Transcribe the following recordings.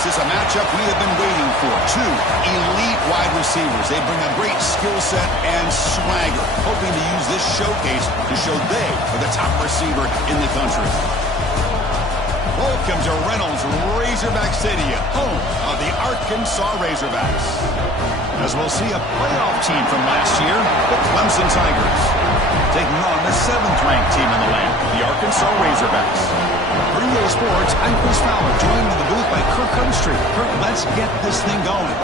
This is a matchup we have been waiting for. Two elite wide receivers. They bring a great skill set and swagger, hoping to use this showcase to show they are the top receiver in the country. Welcome to Reynolds Razorback Stadium, home of the Arkansas Razorbacks. As we'll see a playoff team from last year, the Clemson Tigers, taking on the 7th-ranked team in the land, the Arkansas Razorbacks. For EA Sports, I'm Chris Fowler, joined in the booth by Kirk Herbstreit. Kirk, let's get this thing going.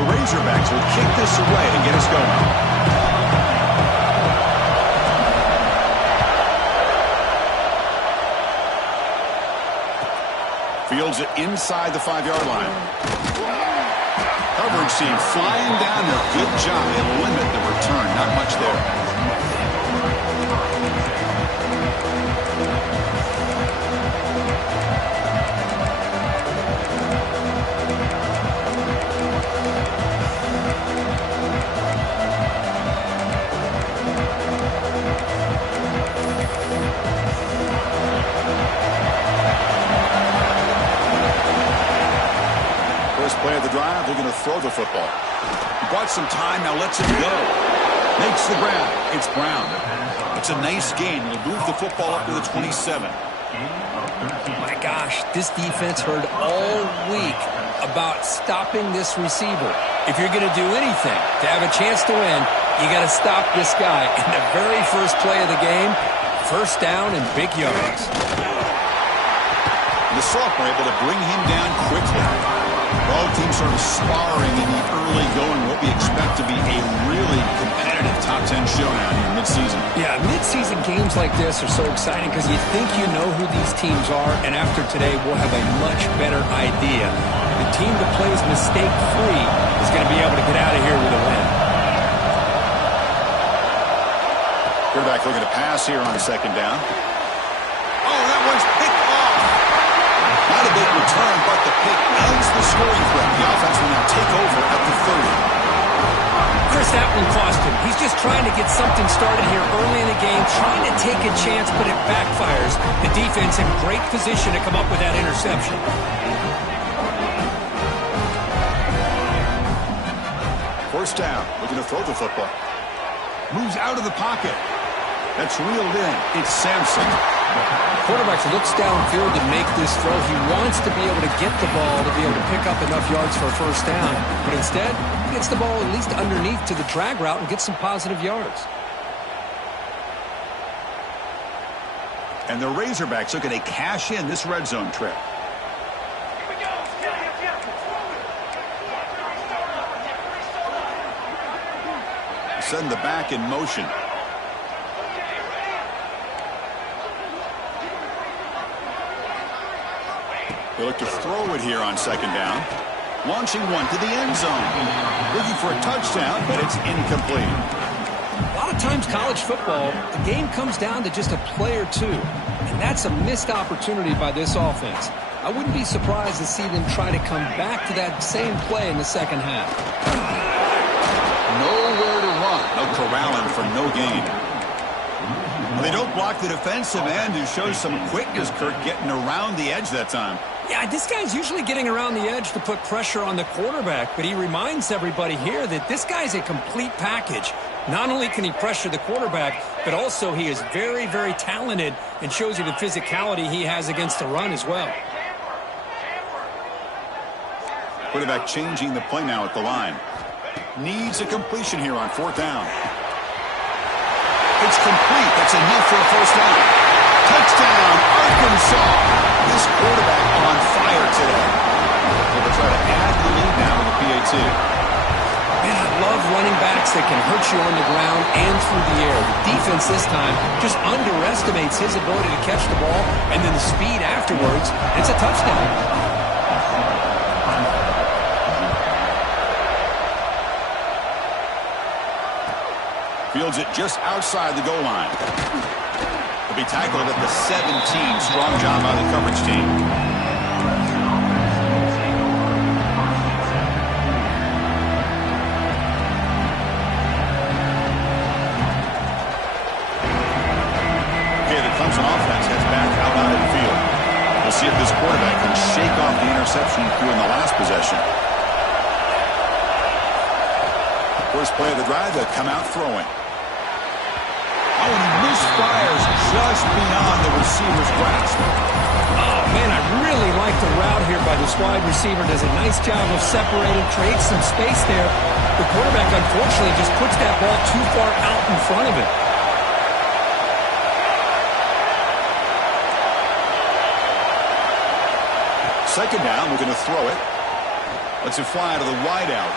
Razorbacks will kick this away to get us going. Fields it inside the 5-yard line. Coverage team flying down there. Good job. It'll limit the return. Not much there. Play of the drive, they're going to throw the football. He bought some time, now lets it go. Makes the grab. It's Brown. It's a nice gain. He'll move the football up to the 27. My gosh, this defense heard all week about stopping this receiver. If you're going to do anything to have a chance to win, you got to stop this guy. In the very first play of the game, first down and big yards. The sophomore able to bring him down quickly. Both teams sort of sparring in the early going, what we expect to be a really competitive top 10 showdown here midseason. Yeah, midseason games like this are so exciting because you think you know who these teams are, and after today we'll have a much better idea. The team that plays mistake-free is going to be able to get out of here with a win. Quarterback looking to pass here on 2nd down. Oh, that one's picked off. Not a big return, but the pick ends the scoring threat. The offense will now take over at the 30. Chris, that one cost him. He's just trying to get something started here early in the game, trying to take a chance, but it backfires. The defense in great position to come up with that interception. First down, looking to throw the football. Moves out of the pocket. That's reeled in. It's Sampson. Quarterback looks downfield to make this throw. He wants to be able to get the ball to be able to pick up enough yards for a first down. But instead, he gets the ball at least underneath to the drag route and gets some positive yards. And the Razorbacks looking to cash in this red zone trip. Send the back in motion. They look to throw it here on 2nd down. Launching one to the end zone. Looking for a touchdown, but it's incomplete. A lot of times college football, the game comes down to just a play or two. And that's a missed opportunity by this offense. I wouldn't be surprised to see them try to come back to that same play in the second half. Nowhere to run. No corralling for no gain. They don't block the defensive end, who shows some quickness, Kirk, getting around the edge that time. Yeah, this guy's usually getting around the edge to put pressure on the quarterback, but he reminds everybody here that this guy's a complete package. Not only can he pressure the quarterback, but also he is very, very talented and shows you the physicality he has against the run as well. Quarterback changing the play now at the line. Needs a completion here on 4th down. It's complete. That's enough for a first down. Touchdown, Arkansas. This quarterback on fire today. They'll try to add the lead now with the PAT. Man, I love running backs that can hurt you on the ground and through the air. The defense this time just underestimates his ability to catch the ball, and then the speed afterwards. It's a touchdown. Fields it just outside the goal line. He'll be tackled at the 17. Strong job by the coverage team. Okay, the Clemson offense heads back out on the field. We'll see if this quarterback can shake off the interception he threw in the last possession. First play of the drive, they'll come out throwing. Oh, and he misfires just beyond the receiver's grasp. Oh, man, I really like the route here by this wide receiver. Does a nice job of separating, creates some space there. The quarterback, unfortunately, just puts that ball too far out in front of him. Second down, we're going to throw it. Lets it fly to the wideout.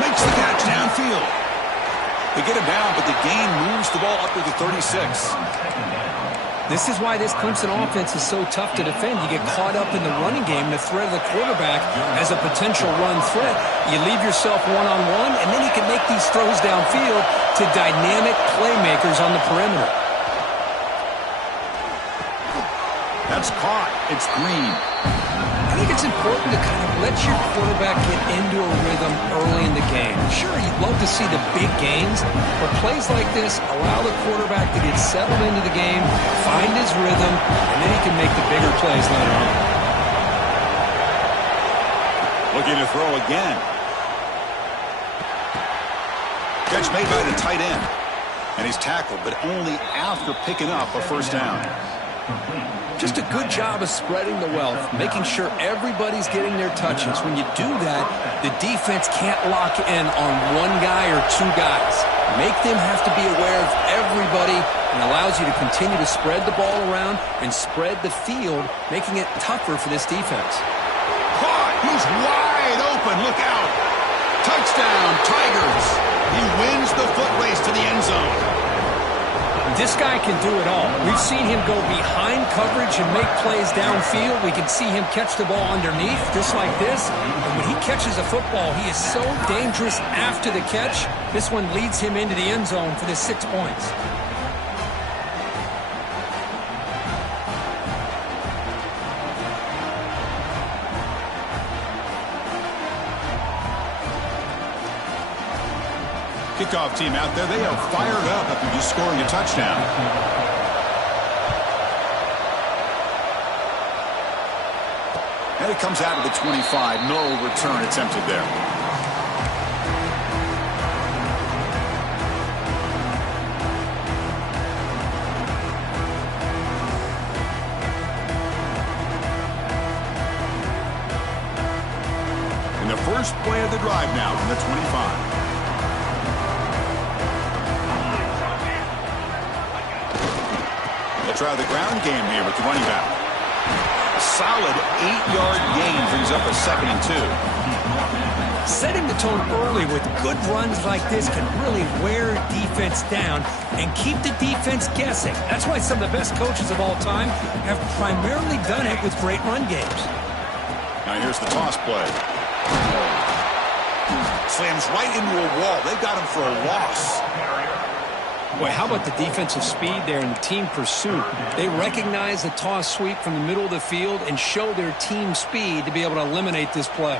Makes the catch downfield. They get him down, but the gain moves the ball up to the 36. This is why this Clemson offense is so tough to defend. You get caught up in the running game, the threat of the quarterback as a potential run threat. You leave yourself one-on-one, and then you can make these throws downfield to dynamic playmakers on the perimeter. That's caught. It's Green. I think it's important to kind of let your quarterback get into a rhythm early in the game. Sure, you'd love to see the big gains, but plays like this allow the quarterback to get settled into the game, find his rhythm, and then he can make the bigger plays later on. Looking to throw again. Catch made by the tight end. And he's tackled, but only after picking up a first down. Just a good job of spreading the wealth, making sure everybody's getting their touches. When you do that, the defense can't lock in on one guy or two guys. Make them have to be aware of everybody and allows you to continue to spread the ball around and spread the field, making it tougher for this defense. Caught! He's wide open. Look out. Touchdown, Tigers. He wins the foot race to the end zone. This guy can do it all. We've seen him go behind coverage and make plays downfield. We can see him catch the ball underneath, just like this. And when he catches a football, he is so dangerous after the catch. This one leads him into the end zone for the 6 points. Kickoff team out there, they are fired up after just scoring a touchdown. And it comes out of the 25. No return attempted there. And the first play of the drive now from the 25. Try the ground game here with the running back. A solid 8-yard gain brings up a 2nd and 2. Setting the tone early with good runs like this can really wear defense down and keep the defense guessing. That's why some of the best coaches of all time have primarily done it with great run games. Now here's the toss play. Slams right into a wall. They got him for a loss. Boy, how about the defensive speed there and the team pursuit? They recognize the toss sweep from the middle of the field and show their team speed to be able to eliminate this play.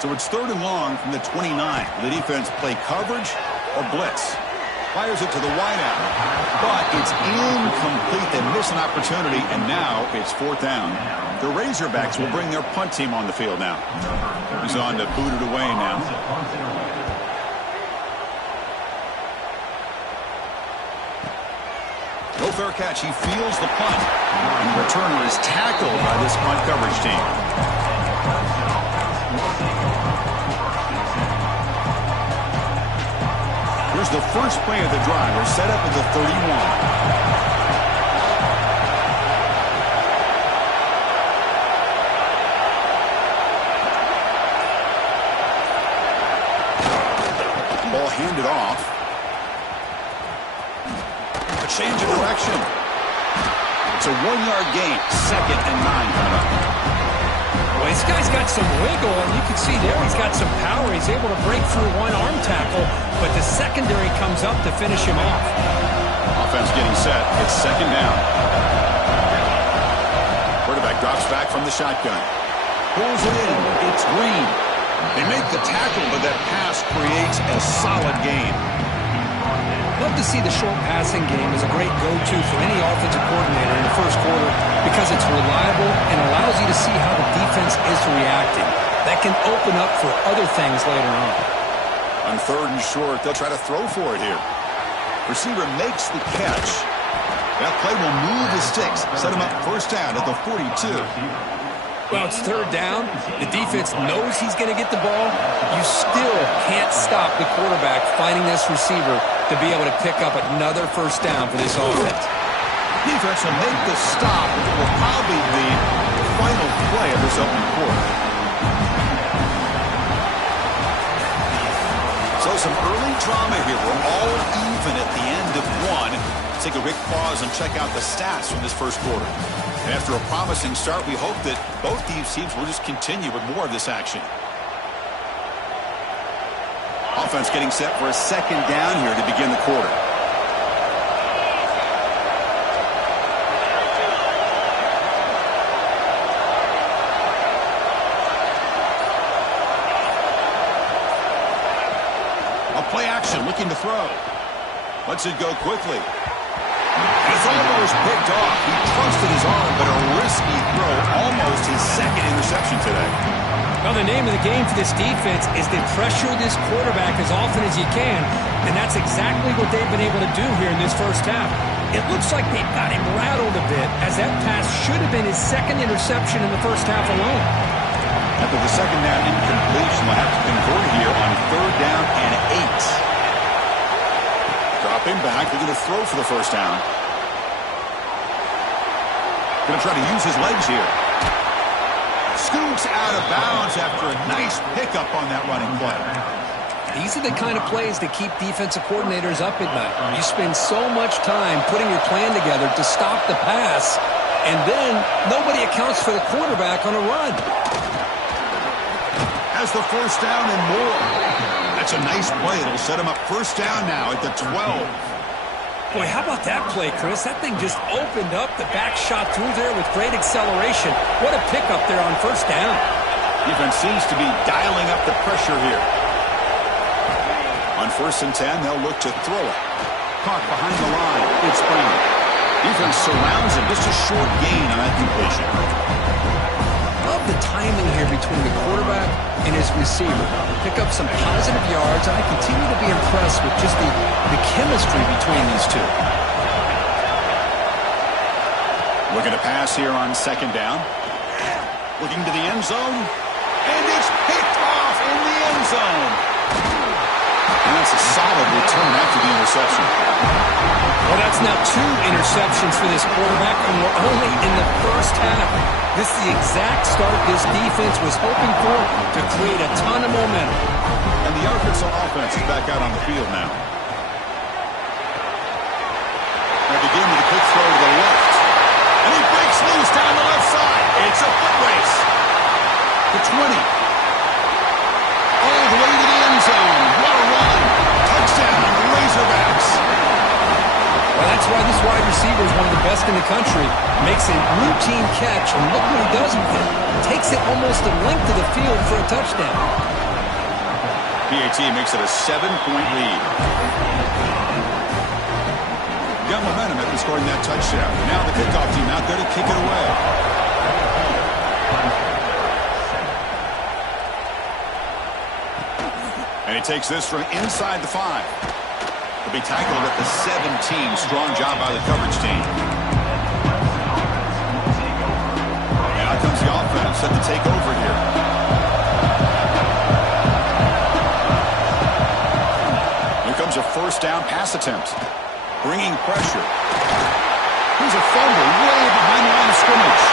So it's 3rd and long from the 29. The defense play coverage or blitz. Fires it to the wideout, but it's incomplete. They miss an opportunity, and now it's 4th down. The Razorbacks will bring their punt team on the field now. He's on to boot it away now. No fair catch. He fields the punt. And the returner is tackled by this punt coverage team. Here's the first play of the drive. We're set up at the 31. Ball handed off. Change of direction. It's a 1-yard gain. 2nd and 9 coming up. Well, this guy's got some wiggle, and you can see there he's got some power. He's able to break through one arm tackle, but the secondary comes up to finish him off. Offense getting set. It's second down. Quarterback drops back from the shotgun. Pulls it in. It's Green. They make the tackle, but that pass creates a solid gain. Love to see the short passing game as a great go-to for any offensive coordinator in the first quarter because it's reliable and allows you to see how the defense is reacting. That can open up for other things later on. On third and short, they'll try to throw for it here. Receiver makes the catch. That play will move the sticks, set him up first down at the 42. Well, it's third down. The defense knows he's going to get the ball. You still can't stop the quarterback finding this receiver to be able to pick up another first down for this offense. Defense will make the stop, which will probably be the final play of this opening quarter. So some early drama here. We're all even at the end of one. Let's take a quick pause and check out the stats from this first quarter. And after a promising start, we hope that both these teams will just continue with more of this action. Offense getting set for a second down here to begin the quarter. A play action, looking to throw. Lets it go quickly. It's almost picked off. He trusted his arm, but a risky throw. Almost his second interception today. Well, the name of the game for this defense is to pressure this quarterback as often as you can, and that's exactly what they've been able to do here in this first half. It looks like they've got him rattled a bit, as that pass should have been his second interception in the first half alone. After the second down incompletion, they'll have to convert here on third down and 8. Dropping back, they're going to throw for the first down. Going to try to use his legs here. Scoops out of bounds after a nice pickup on that running play. These are the kind of plays that keep defensive coordinators up at night. You spend so much time putting your plan together to stop the pass, and then nobody accounts for the quarterback on a run. Has the first down and more. That's a nice play. It'll set him up first down now at the 12. Boy, how about that play, Chris? That thing just opened up. The back shot through there with great acceleration. What a pickup there on first down. Defense seems to be dialing up the pressure here. On first and 10, they'll look to throw it. Caught behind the line. It's Brown. Defense surrounds him. Just a short gain on that completion. Love the timing here between the quarterback and his receiver. Pick up some positive yards, and I continue to be impressed with just the chemistry between these two. Looking to pass here on second down. Looking to the end zone. And it's picked off in the end zone. And that's a solid return after the interception. Well, that's now 2 interceptions for this quarterback, and we're only in the first half. This is the exact start this defense was hoping for to create a ton of momentum. And the Arkansas offense is back out on the field now. They begin with a quick throw to the left. And he breaks loose down the left side. It's a foot race. The 20. All the way to the end zone. What a run. Touchdown, the Razorbacks. Well, that's why this wide receiver is one of the best in the country. Makes a routine catch, and look what he does with it. Takes it almost the length of the field for a touchdown. PAT makes it a 7-point lead. Got momentum after scoring that touchdown. Now the kickoff team out there to kick it away. And he takes this from inside the 5. He'll be tackled at the 17. Strong job by the coverage team. And out comes the offense set to take over here. Here comes a first down pass attempt. Bringing pressure. Here's a fumble way behind the line of scrimmage.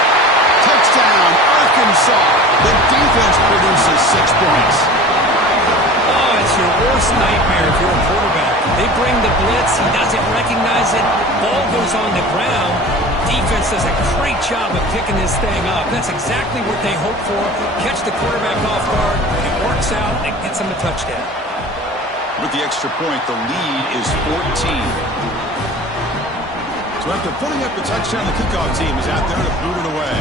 Touchdown, Arkansas. The defense produces 6 points. Oh, it's your worst nightmare if you're a quarterback. They bring the blitz. He doesn't recognize it. Ball goes on the ground. defense does a great job of picking this thing up. That's exactly what they hope for. Catch the quarterback off guard, and it works out and gets them a touchdown. With the extra point, the lead is 14. So after putting up the touchdown, the kickoff team is out there to boot it away.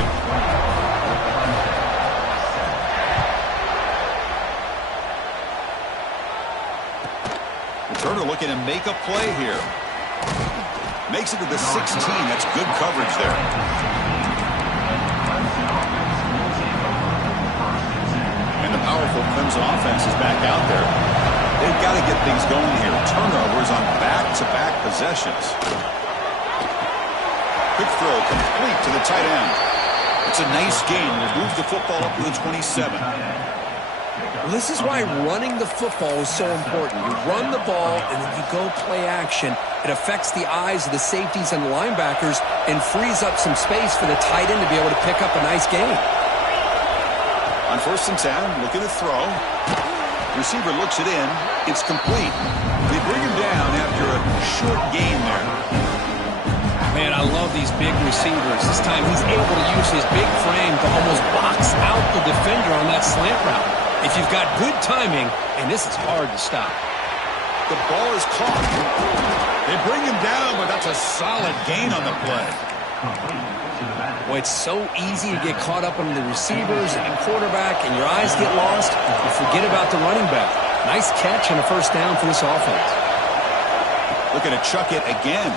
Returner looking to make a play here. Makes it to the 16. That's good coverage there. And the powerful Clemson offense is back out there. They've got to get things going here. Turnovers on back-to-back possessions. Quick throw complete to the tight end. It's a nice gain. We'll move the football up to the 27. This is why running the football is so important. You run the ball, and then you go play action. It affects the eyes of the safeties and the linebackers and frees up some space for the tight end to be able to pick up a nice gain. On 1st and 10, looking to throw. Receiver looks it in. It's complete. They bring him down after a short gain there. Man, I love these big receivers. This time he's able to use his big frame to almost box out the defender on that slant route. If you've got good timing, and this is hard to stop. The ball is caught. They bring him down, but that's a solid gain on the play. Boy, it's so easy to get caught up under the receivers and quarterback, and your eyes get lost. You forget about the running back. Nice catch and a first down for this offense. Looking to chuck it again.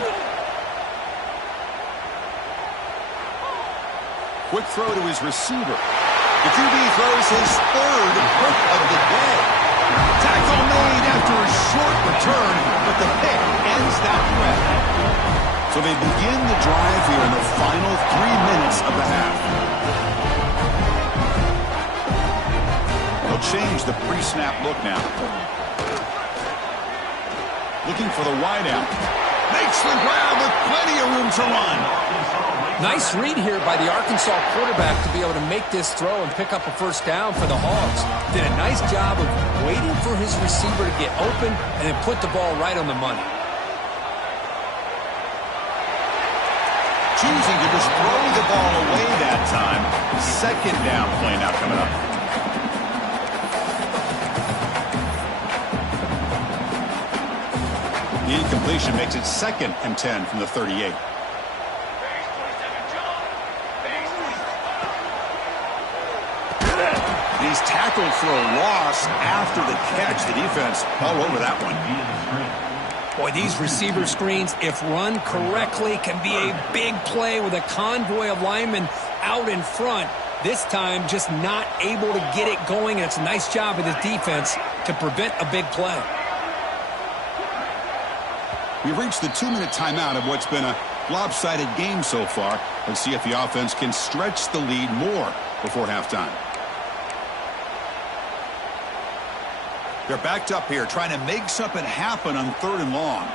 Quick throw to his receiver. The QB throws his third pick of the day. Tackle made after a short return, but the pick ends that threat. So they begin the drive here in the final 3 minutes of the half. They'll change the pre-snap look now. Looking for the wideout. Makes the grab with plenty of room to run. Nice read here by the Arkansas quarterback to be able to make this throw and pick up a first down for the Hogs. Did a nice job of waiting for his receiver to get open and then put the ball right on the money. Choosing to just throw the ball away that time. 2nd down play now coming up. The incompletion makes it 2nd and 10 from the 38. He's tackled for a loss after the catch. The defense all over that one. Boy, these receiver screens, if run correctly, can be a big play with a convoy of linemen out in front. This time, just not able to get it going, and it's a nice job of the defense to prevent a big play. We've reached the 2-minute timeout of what's been a lopsided game so far. Let's see if the offense can stretch the lead more before halftime. They're backed up here, trying to make something happen on 3rd and long.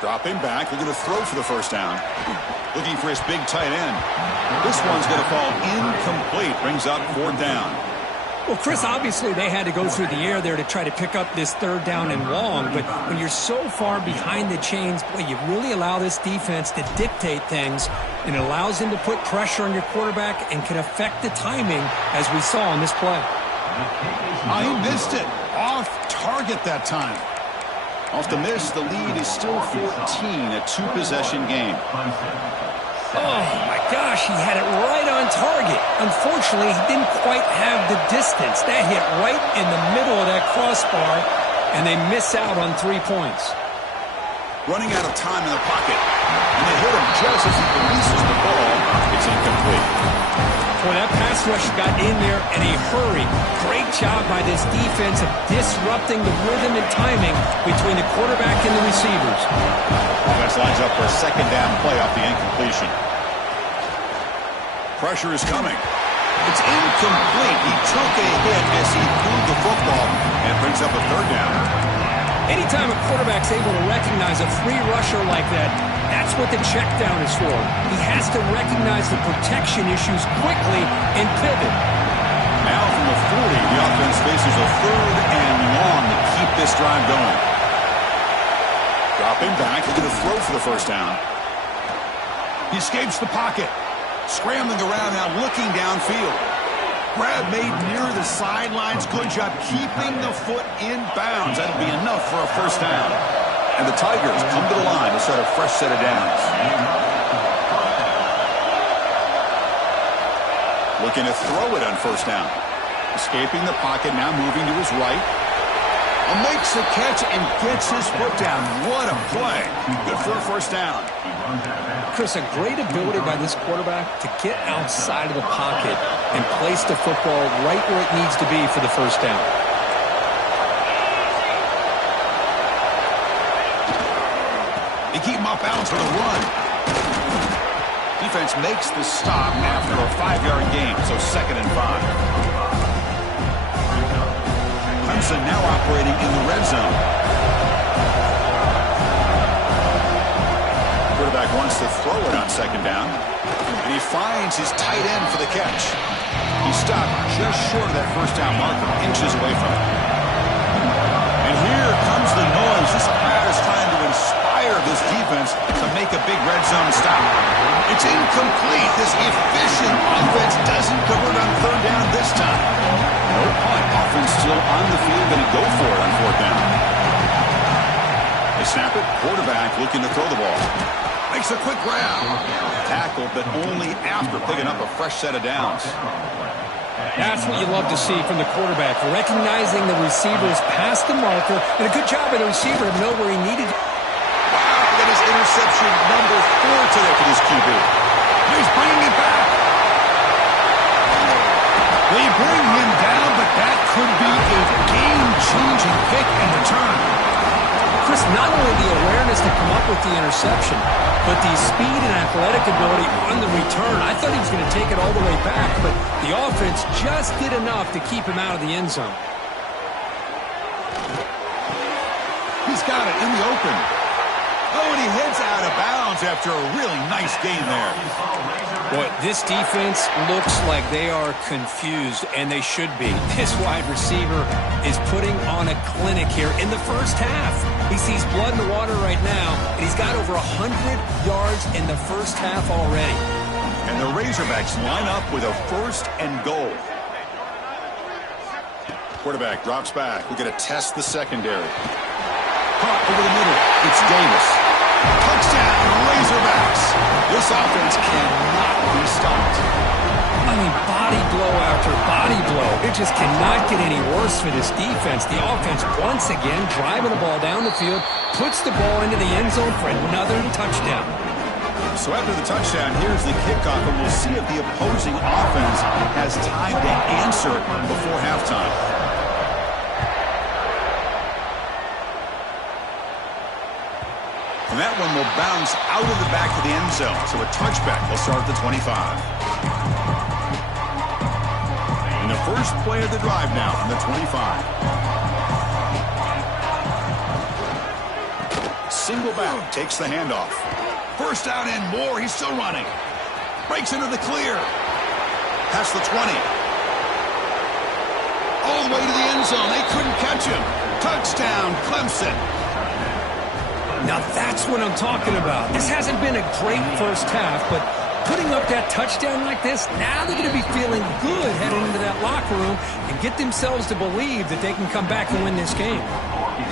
Dropping back, looking to throw for the first down. Looking for his big tight end. This one's going to fall incomplete. Brings up 4th down. Well, Chris, obviously they had to go through the air there to try to pick up this 3rd down and long, but when you're so far behind the chains, boy, you really allow this defense to dictate things, and it allows them to put pressure on your quarterback and can affect the timing, as we saw on this play. Oh, he missed it. Off target that time. Off the miss, the lead is still 14, a 2-possession game. Oh, my gosh, he had it right on target. Unfortunately, he didn't quite have the distance. That hit right in the middle of that crossbar, and they miss out on 3 points. Running out of time in the pocket. And they hit him just as he releases the ball. It's incomplete. Boy, that pass rush got in there in a hurry. Great job by this defense of disrupting the rhythm and timing between the quarterback and the receivers. Offense lines up for a 2nd down play off the incompletion. Pressure is coming. It's incomplete. He took a hit as he threw the football, and brings up a 3rd down. Anytime a quarterback's able to recognize a free rusher like that, that's what the check down is for. He has to recognize the protection issues quickly and pivot. Now from the 40, the offense faces a 3rd and long to keep this drive going. Dropping back, looking to throw for the first down. He escapes the pocket. Scrambling around now, looking downfield. Grab made near the sidelines. Good job keeping the foot in bounds. That'll be enough for a first down. And the Tigers come to the line to start a fresh set of downs. Looking to throw it on first down. Escaping the pocket, now moving to his right. Makes the catch and gets his foot down. What a play. Good for a first down. Chris, a great ability by this quarterback to get outside of the pocket and place the football right where it needs to be for the first down. They keep him off balance with a run. Defense makes the stop after a 5-yard gain, so 2nd and 5. Clemson now operating in the red zone. Quarterback wants to throw it on 2nd down, and he finds his tight end for the catch. He stopped just short of that first down marker, inches away from it. And here comes the noise. This crowd is trying to inspire this defense to make a big red zone stop. It's incomplete. This efficient offense doesn't convert on 3rd down this time. No punt. Offense still on the field, going to go for it on 4th down. They snap it. Quarterback looking to throw the ball. Makes a quick grab. Tackle, but only after picking up a fresh set of downs. That's what you love to see from the quarterback, recognizing the receivers past the marker, and a good job by the receiver to know where he needed. Wow, that is interception number 4 today for this QB. He's bringing it back. They bring him down, but that could be a game-changing pick in return. Chris, not only the awareness to come up with the interception, but the speed and athletic ability on the return. I thought he was going to take it all the way back, but the offense just did enough to keep him out of the end zone. He's got it in the open. Oh, and he heads out of bounds after a really nice gain there. Boy, this defense looks like they are confused, and they should be. This wide receiver is putting on a clinic here in the first half. He sees blood in the water right now, and he's got over 100 yards in the first half already. And the Razorbacks line up with a 1st and goal. Quarterback drops back. We're going to test the secondary. Caught over the middle. It's Davis. Touchdown, Razorbacks. This offense cannot be stopped. I mean, body blow after body blow. It just cannot get any worse for this defense. The offense, once again, driving the ball down the field, puts the ball into the end zone for another touchdown. So after the touchdown, here's the kickoff, and we'll see if the opposing offense has time to answer before halftime. And that one will bounce out of the back of the end zone. So a touchback will start at the 25. And the first play of the drive now from the 25. Single back, takes the handoff. First down and more, he's still running. Breaks into the clear. Past the 20. All the way to the end zone, they couldn't catch him. Touchdown, Clemson. Now that's what I'm talking about. This hasn't been a great first half, but putting up that touchdown like this, now they're going to be feeling good heading into that locker room and get themselves to believe that they can come back and win this game.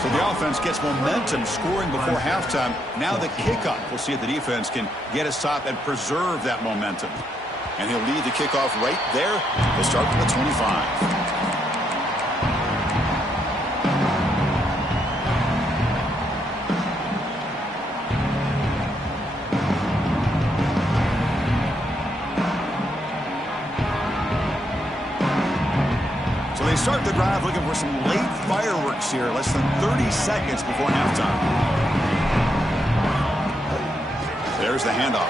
So the offense gets momentum scoring before halftime. Now the kickoff. We'll see if the defense can get a stop and preserve that momentum. And he'll lead the kickoff right there. He'll start from the 25. Start the drive looking for some late fireworks here, less than 30 seconds before halftime. There's the handoff.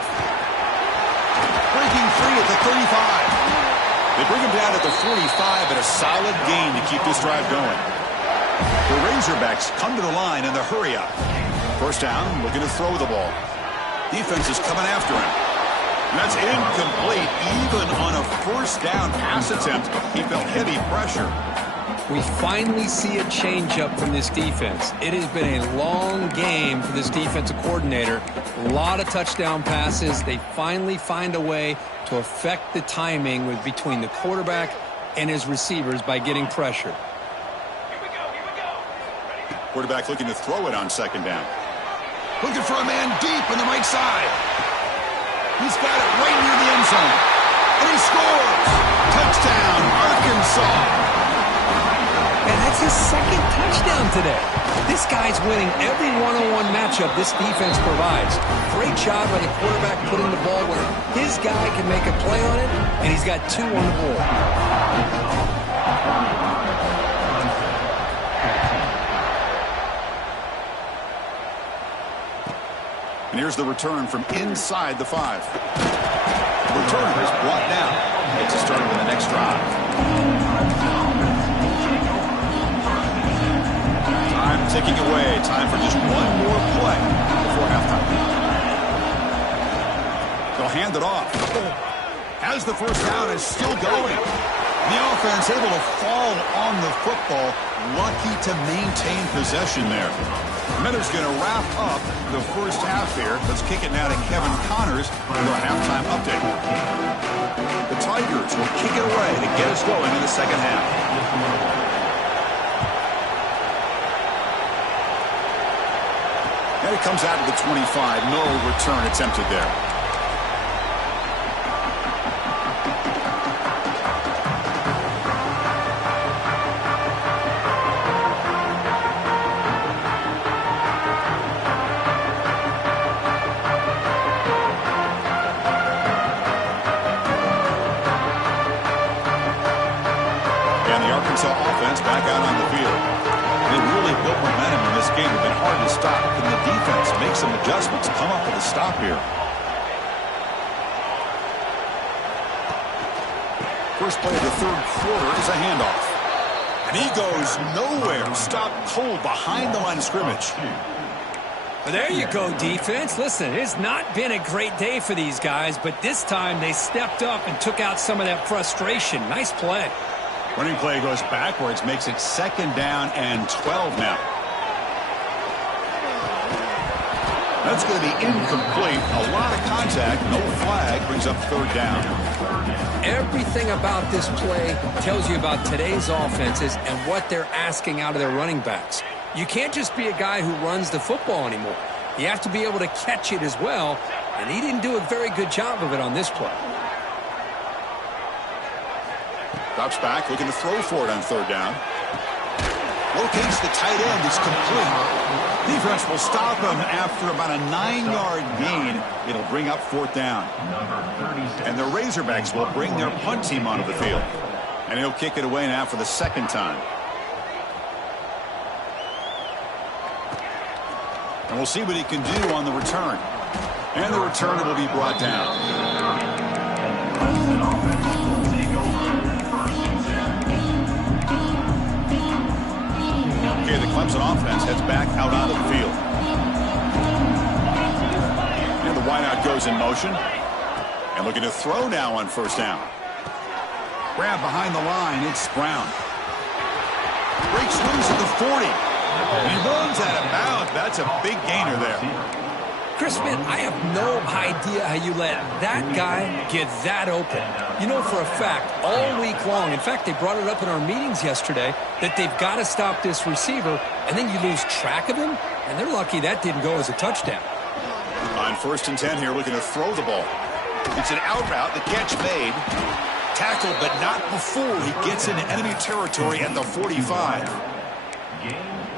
Breaking free at the 35. They bring him down at the 45, and a solid gain to keep this drive going. The Razorbacks come to the line in the hurry-up. First down, looking to throw the ball. Defense is coming after him. And that's incomplete. Even on a first down pass attempt, he felt heavy pressure. We finally see a change-up from this defense. It has been a long game for this defensive coordinator. A lot of touchdown passes. They finally find a way to affect the timing between the quarterback and his receivers by getting pressure. Quarterback looking to throw it on second down. Looking for a man deep on the right side. He's got it right near the end zone. And he scores! Touchdown, Arkansas! And that's his second touchdown today. This guy's winning every one-on-one matchup this defense provides. Great job by the quarterback putting the ball where his guy can make a play on it, and he's got 2 on the board. And here's the return from inside the 5. The return is brought down. Makes a start on the next drive. Time ticking away. Time for just one more play before halftime. They'll hand it off. As the first down is still going. The offense able to fall on the football. Lucky to maintain possession there. Miller's going to wrap up the first half here. Let's kick it now to Kevin Connors with our halftime update. The Tigers will kick it away to get us going in the second half. And it comes out of the 25. No return attempted there. And the Arkansas offense back out on the field. They really built momentum in this game. It's been hard to stop. Can the defense make some adjustments? Come up with a stop here. First play of the third quarter is a handoff. And he goes nowhere. Stopped cold behind the line of scrimmage. Well, there you go, defense. Listen, it's not been a great day for these guys, but this time they stepped up and took out some of that frustration. Nice play. Running play goes backwards, makes it second down and 12 now. That's going to be incomplete. A lot of contact, no flag, brings up third down. Everything about this play tells you about today's offenses and what they're asking out of their running backs. You can't just be a guy who runs the football anymore. You have to be able to catch it as well, and he didn't do a very good job of it on this play. Drops back, looking to throw for it on third down. Locates the tight end. It's complete. Defense will stop him after about a 9-yard gain. It'll bring up fourth down. And the Razorbacks will bring their punt team onto the field. And he'll kick it away now for the second time. And we'll see what he can do on the return. And the return will be brought down. Okay, the Clemson offense heads back out onto the field. And the wideout goes in motion. And looking to throw now on first down. Grab behind the line. It's Brown. Breaks loose at the 40. And he runs out of bounds. That's a big gainer there. Chris, man, I have no idea how you let that guy get that open. You know for a fact, all week long, in fact, they brought it up in our meetings yesterday, that they've got to stop this receiver, and then you lose track of him, and they're lucky that didn't go as a touchdown. On 1st and 10 here, looking to throw the ball. It's an out route, the catch made. Tackled, but not before he gets into enemy territory at the 45.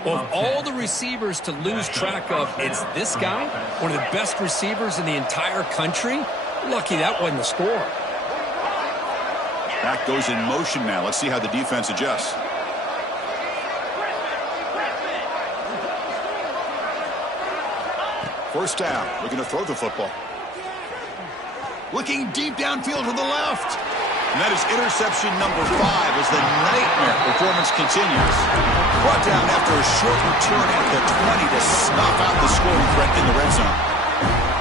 Well, of all the receivers to lose track of, it's this guy, one of the best receivers in the entire country. Lucky that wasn't a score. Back goes in motion now. Let's see how the defense adjusts. First down, looking to throw the football. Looking deep downfield to the left. And that is interception number 5 as the nightmare performance continues. Brought down after a short return at the 20 to snuff out the scoring threat in the red zone.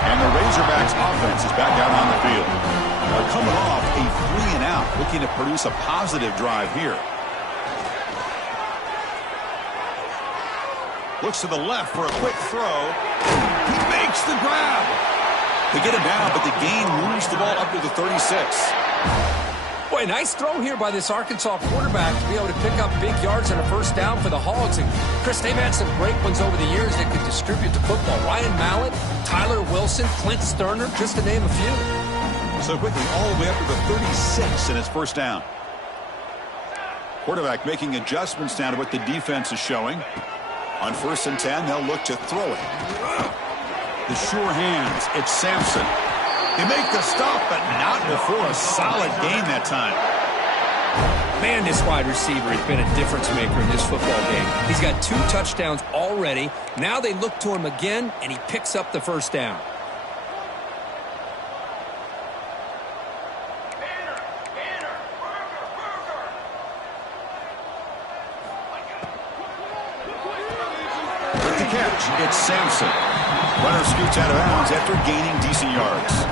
And the Razorbacks offense is back out on the field. They're coming off a 3-and-out, looking to produce a positive drive here. Looks to the left for a quick throw. He makes the grab. They get him down, but the gain moves the ball up to the 36. Boy, nice throw here by this Arkansas quarterback to be able to pick up big yards on a first down for the Hogs. And, Chris, they've had some great ones over the years that could distribute the football. Ryan Mallett, Tyler Wilson, Clint Sterner, just to name a few. So quickly, all the way up to the 36 in his first down. Quarterback making adjustments down to what the defense is showing. On 1st and 10, they'll look to throw it. The sure hands, it's Sampson. They make the stop, but not before a solid gain that time. Man, this wide receiver has been a difference maker in this football game. He's got 2 touchdowns already. Now they look to him again, and he picks up the first down. With the catch, it's Sampson. Runner scoots out of bounds after gaining decent yards.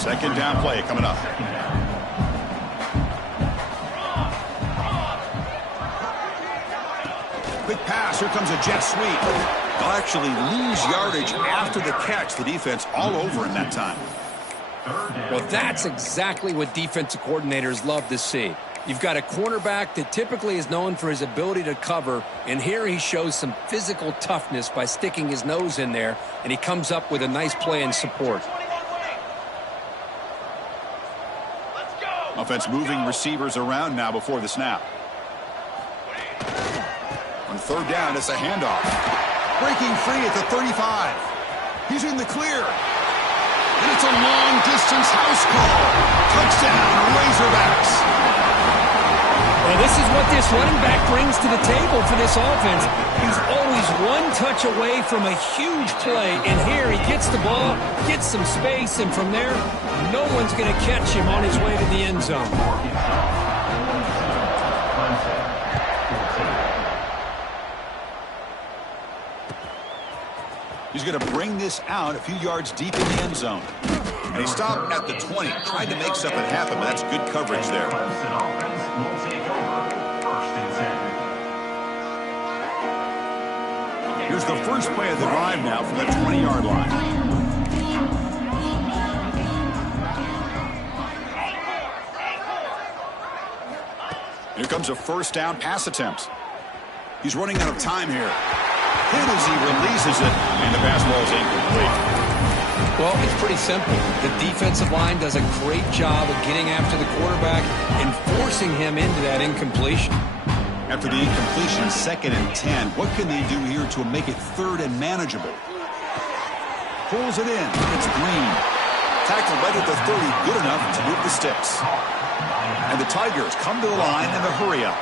2nd down play coming up. Quick pass. Here comes a jet sweep. They'll actually lose yardage after the catch. The defense all over him that time. Well, that's exactly what defensive coordinators love to see. You've got a cornerback that typically is known for his ability to cover, and here he shows some physical toughness by sticking his nose in there, and he comes up with a nice play in support. Offense moving receivers around now before the snap. On 3rd down, it's a handoff. Breaking free at the 35. He's in the clear. And it's a long-distance house call. Touchdown, Razorbacks. Well, this is what this running back brings to the table for this offense. He's always one touch away from a huge play, and here he gets the ball, gets some space, and from there, no one's going to catch him on his way to the end zone. He's going to bring this out a few yards deep in the end zone. And he stopped at the 20, tried to make something happen, but that's good coverage there. Here's the first play of the drive now from the 20-yard line. Here comes a 1st down pass attempt. He's running out of time here. Hit as he releases it, and the pass ball is incomplete. Well, it's pretty simple. The defensive line does a great job of getting after the quarterback and forcing him into that incompletion. After the incompletion, 2nd and 10, what can they do here to make it 3rd and manageable? Pulls it in. It's Green. Tackle right at the 30, good enough to move the sticks. And the Tigers come to the line in a hurry-up.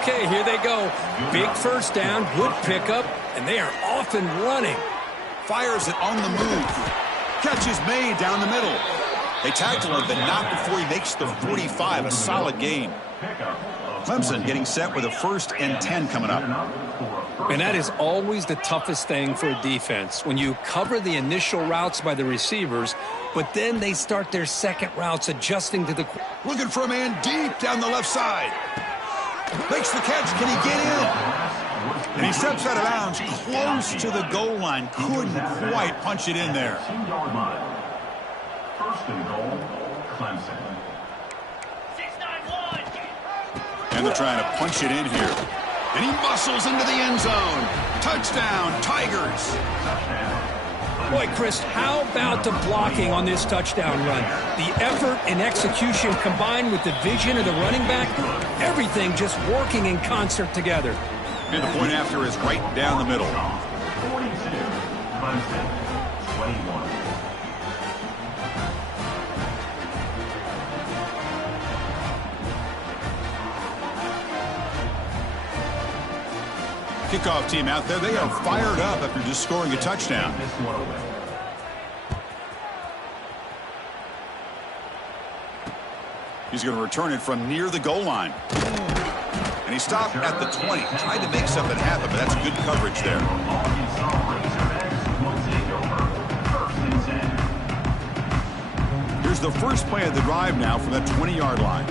Okay, here they go. Big first down, good pickup, and they are off and running. Fires it on the move. Catch is made down the middle. They tackle him, but not before he makes the 45, a solid gain. Clemson getting set with a 1st and 10 coming up. And that is always the toughest thing for a defense, when you cover the initial routes by the receivers, but then they start their second routes adjusting to the... Looking for a man deep down the left side. Makes the catch. Can he get in? And he steps out of bounds close to the goal line. Couldn't quite punch it in there. 1st and goal, Clemson. And they're trying to punch it in here. And he muscles into the end zone. Touchdown, Tigers. Boy, Chris, how about the blocking on this touchdown run? The effort and execution combined with the vision of the running back, everything just working in concert together. And the point after is right down the middle. 42, Clemson, 21. Kickoff team out there. They are fired up after just scoring a touchdown. He's going to return it from near the goal line. And he stopped at the 20. Tried to make something happen, but that's good coverage there. Here's the first play of the drive now from that 20-yard line.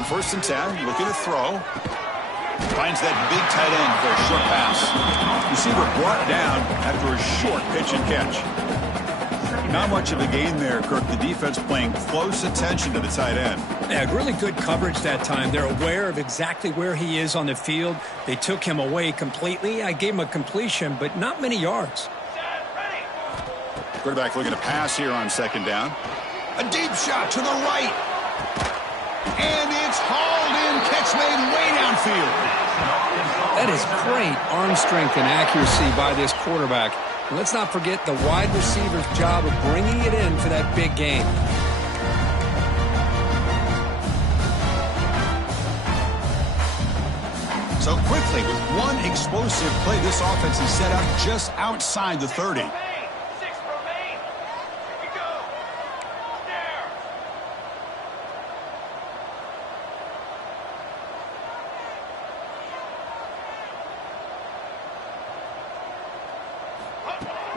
On 1st and 10, looking to throw. Finds that big tight end for a short pass. Receiver brought down after a short pitch and catch. Not much of a gain there, Kirk. The defense paying close attention to the tight end. Yeah, really good coverage that time. They're aware of exactly where he is on the field. They took him away completely. I gave him a completion, but not many yards. Quarterback looking to pass here on 2nd down. A deep shot to the right. And it's hauled in. Catch made way downfield. That is great arm strength and accuracy by this quarterback. And let's not forget the wide receiver's job of bringing it in for that big game. So quickly, with one explosive play, this offense is set up just outside the 30.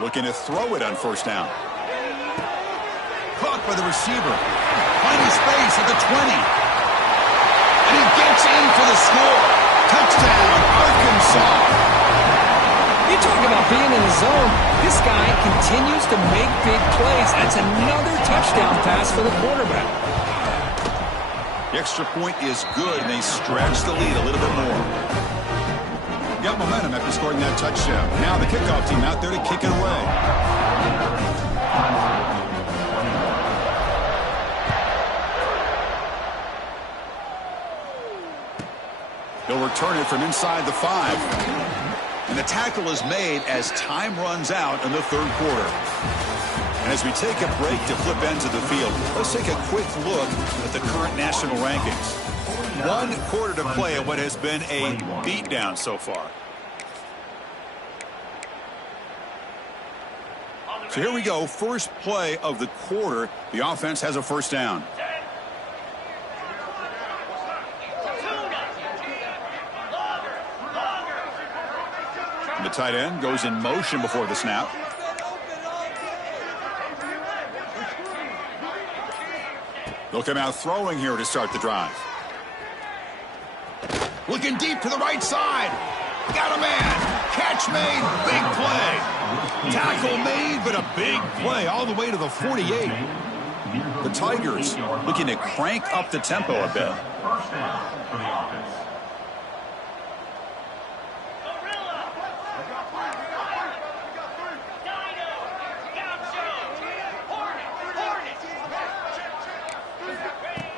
Looking to throw it on 1st down. Caught by the receiver. Finding space at the 20. And he gets in for the score. Touchdown, Arkansas. You talk about being in the zone. This guy continues to make big plays. That's another touchdown pass for the quarterback. The extra point is good, and they stretch the lead a little bit more. Got momentum after scoring that touchdown. Now the kickoff team out there to kick it away. He'll return it from inside the 5. And the tackle is made as time runs out in the 3rd quarter. And as we take a break to flip ends of the field, let's take a quick look at the current national rankings. 1 quarter to play at what has been a beatdown so far. So here we go. First play of the quarter. The offense has a 1st down. And the tight end goes in motion before the snap. They'll come out throwing here to start the drive. Looking deep to the right side. Got a man. Catch made. Big play. Tackle made, but a big play all the way to the 48. The Tigers looking to crank up the tempo a bit. 1st down for the offense.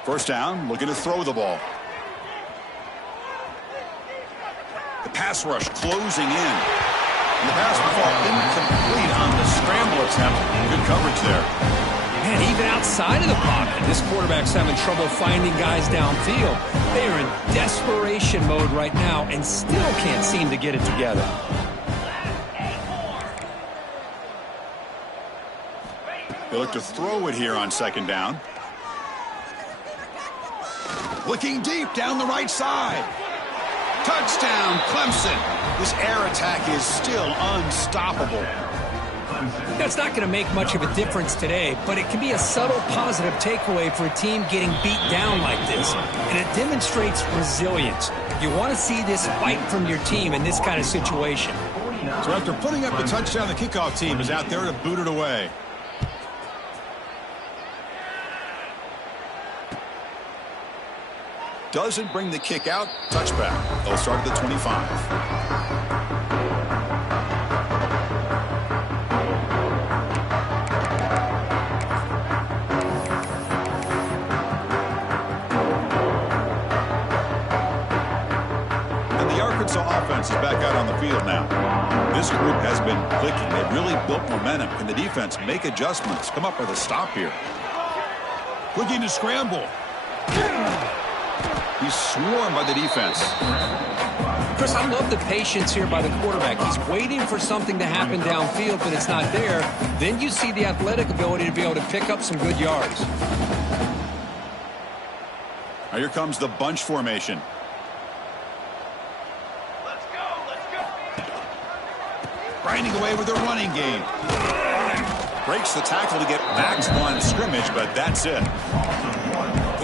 First down, looking to throw the ball. The pass rush closing in. And the pass will fall incomplete on the scramble attempt. Good coverage there. Man, even outside of the pocket, this quarterback's having trouble finding guys downfield. They are in desperation mode right now and still can't seem to get it together. They look to throw it here on 2nd down. Looking deep down the right side. Touchdown, Clemson. This air attack is still unstoppable. That's not going to make much of a difference today, but it can be a subtle positive takeaway for a team getting beat down like this. And it demonstrates resilience. You want to see this fight from your team in this kind of situation. So after putting up the touchdown, the kickoff team is out there to boot it away. Doesn't bring the kick out. Touchback. They'll start at the 25. And the Arkansas offense is back out on the field now. This group has been clicking. They've really built momentum. Can the defense make adjustments? Come up with a stop here. Looking to scramble. He's swarmed by the defense. Chris, I love the patience here by the quarterback. He's waiting for something to happen downfield, but it's not there. Then you see the athletic ability to be able to pick up some good yards. Now here comes the bunch formation. Let's go. Grinding away with their running game. Breaks the tackle to get back to line of scrimmage, but that's it.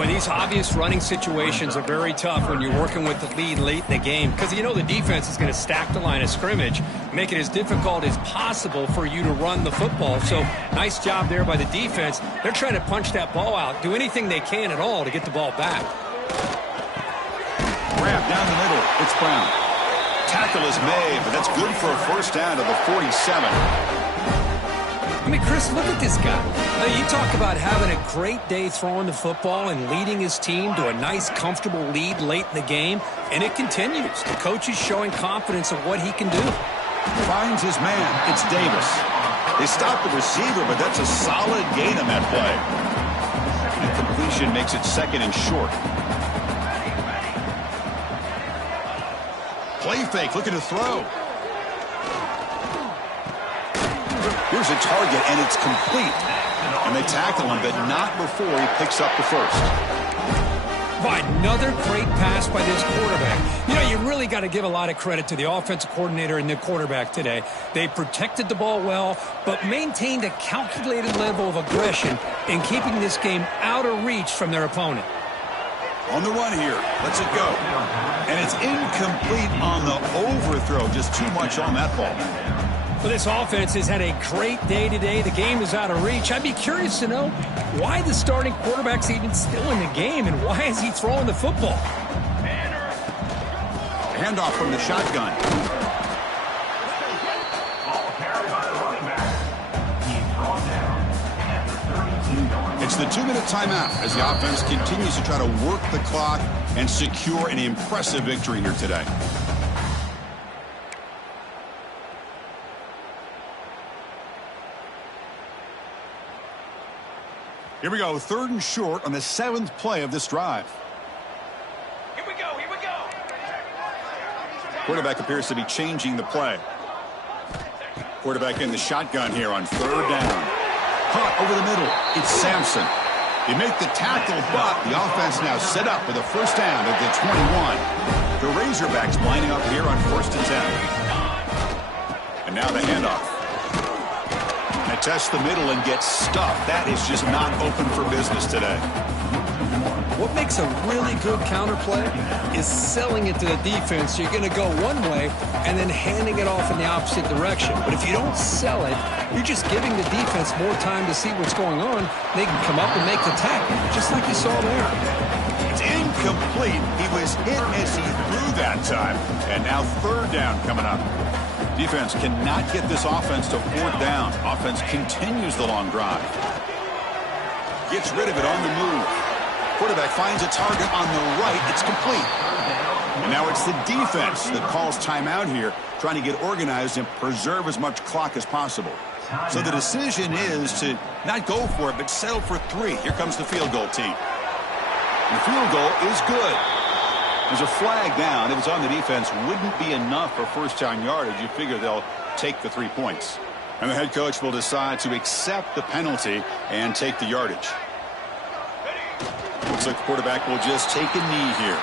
Well, these obvious running situations are very tough when you're working with the lead late in the game because you know the defense is going to stack the line of scrimmage, make it as difficult as possible for you to run the football. So nice job there by the defense. They're trying to punch that ball out, do anything they can at all to get the ball back. Grab down the middle. It's Brown. Tackle is made, but that's good for a first down to the 47. I mean, Chris, look at this guy. Now, you talk about having a great day throwing the football and leading his team to a nice, comfortable lead late in the game, and it continues. The coach is showing confidence of what he can do. Finds his man. It's Davis. They stopped the receiver, but that's a solid gain on that play. And completion makes it second and short. Play fake, looking to throw. Here's a target, and it's complete. And they tackle him, but not before he picks up the first. By another great pass by this quarterback. You know, you really got to give a lot of credit to the offensive coordinator and the quarterback today. They protected the ball well, but maintained a calculated level of aggression in keeping this game out of reach from their opponent. On the run here, lets it go. And it's incomplete on the overthrow. Just too much on that ball. Well, this offense has had a great day today. The game is out of reach. I'd be curious to know why the starting quarterback's even still in the game and why is he throwing the football? Handoff from the shotgun. It's the 2-minute timeout as the offense continues to try to work the clock and secure an impressive victory here today. Here we go, 3rd and short on the 7th play of this drive. Here we go, here we go. Quarterback appears to be changing the play. Quarterback in the shotgun here on 3rd down. Caught over the middle. It's Sampson. They make the tackle, but the offense now set up for the first down at the 21. The Razorbacks lining up here on 1st and 10. And now the handoff. They test the middle and get stuffed. That is just not open for business today. What makes a really good counterplay is selling it to the defense. You're going to go one way and then handing it off in the opposite direction. But if you don't sell it, you're just giving the defense more time to see what's going on. They can come up and make the tackle, just like you saw there. It's incomplete. He was hit as he threw that time. And now 3rd down coming up. Defense cannot get this offense to 4th down. Offense continues the long drive. Gets rid of it on the move. Quarterback finds a target on the right. It's complete. And now it's the defense that calls timeout here, trying to get organized and preserve as much clock as possible. So the decision is to not go for it, but settle for 3. Here comes the field goal team. And the field goal is good. There's a flag down. If it's on the defense, wouldn't be enough for first down yardage. You figure they'll take the 3 points. And the head coach will decide to accept the penalty and take the yardage. Looks like the quarterback will just take a knee here.